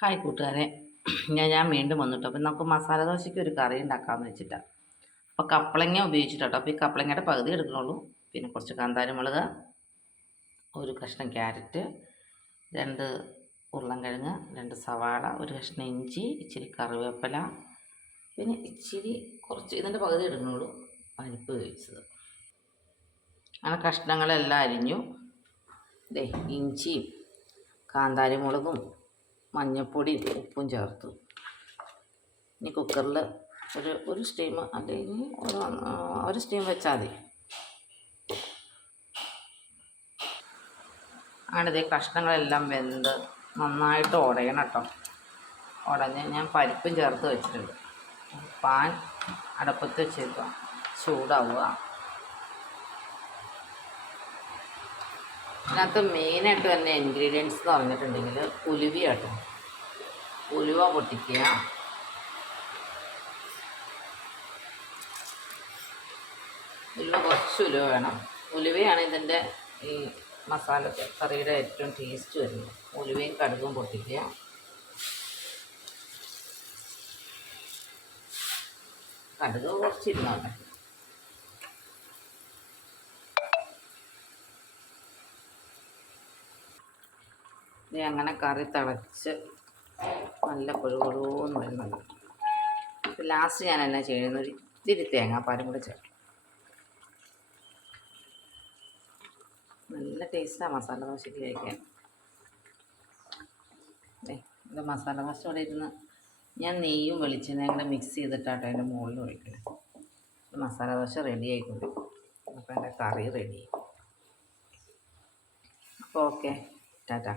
Hi കൂട്ടുകാരെ, ഞാൻ വീണ്ടും വന്നിട്ടു. അപ്പം നമുക്ക് മസാല ദോശയ്ക്ക് ഒരു കറി ഉണ്ടാക്കാമെന്ന് വെച്ചിട്ടാണ്. അപ്പോൾ കപ്പളങ്ങ ഉപയോഗിച്ചിട്ടോ. അപ്പോൾ ഈ കപ്പളങ്ങയുടെ പകുതി എടുക്കണുള്ളൂ. പിന്നെ കുറച്ച് കാന്താരിമുളക്, ഒരു കഷ്ണം ക്യാരറ്റ്, 2 ഉരുളൻകിഴങ്ങ്, 2 സവാള, ഒരു കഷ്ണം ഇഞ്ചി, ഇച്ചിരി കറിവേപ്പില, പിന്നെ ഇച്ചിരി കുറച്ച് ഇതിൻ്റെ പകുതി എടുക്കണുള്ളൂ പരിപ്പ് വേവിച്ചത്. അങ്ങനെ കഷ്ണങ്ങളെല്ലാം അരിഞ്ഞു. ഇഞ്ചിയും കാന്താരിമുളകും മഞ്ഞൾപ്പൊടിയും ഉപ്പും ചേർത്തു. ഇനി കുക്കറിൽ ഒരു സ്റ്റീം അല്ലെങ്കിൽ ഒരു സ്റ്റീം വെച്ചാൽ മതി. അങ്ങനെ കഷ്ണങ്ങളെല്ലാം വെന്ത് നന്നായിട്ട് ഉടയണം കേട്ടോ. ഉടഞ്ഞ് ഞാൻ പരിപ്പും ചേർത്ത് വെച്ചിട്ടുണ്ട്. പാൻ അടുപ്പത്ത് വെച്ചേക്കുക, ചൂടാവുക. ഇതിനകത്ത് മെയിനായിട്ട് തന്നെ ഇൻഗ്രീഡിയൻസ് എന്ന് പറഞ്ഞിട്ടുണ്ടെങ്കിൽ ഉലുവ കേട്ടോ. ഉലുവ പൊട്ടിക്കുക, ഉലുവ കുറച്ച് ഉലുവ വേണം. ഉലുവയാണ് ഇതിൻ്റെ ഈ മസാല കറിയുടെ ഏറ്റവും ടേസ്റ്റ് വരുന്നത്. ഉലുവയും കടുകും പൊട്ടിക്കുക. കടുക് കുറച്ചിരുന്നോട്ടെ. ഇത് അങ്ങനെ കറി തിളച്ച് നല്ല കൊഴുകൊഴുന്ന് വരുന്നുണ്ട്. ലാസ്റ്റ് ഞാൻ എന്നാ ചെയ്യുന്നത്, ഒരു ഇത്തിരി തേങ്ങാപ്പാലും കൂടെ ചേർക്കും. നല്ല ടേസ്റ്റാണ് മസാല ദോശയ്ക്ക് കഴിക്കാൻ. ഇത് മസാല ദോശ ഇവിടെ ഇരുന്ന് ഞാൻ നെയ്യും വെളിച്ചെണ്ണയും കൂടെ മിക്സ് ചെയ്തിട്ടാട്ടോ അതിൻ്റെ മുകളിൽ ഒഴിക്കണം. മസാല ദോശ റെഡി ആയിക്കൊണ്ട്. അപ്പോൾ എൻ്റെ കറി റെഡി. അപ്പോൾ ഓക്കെ, ടാറ്റ.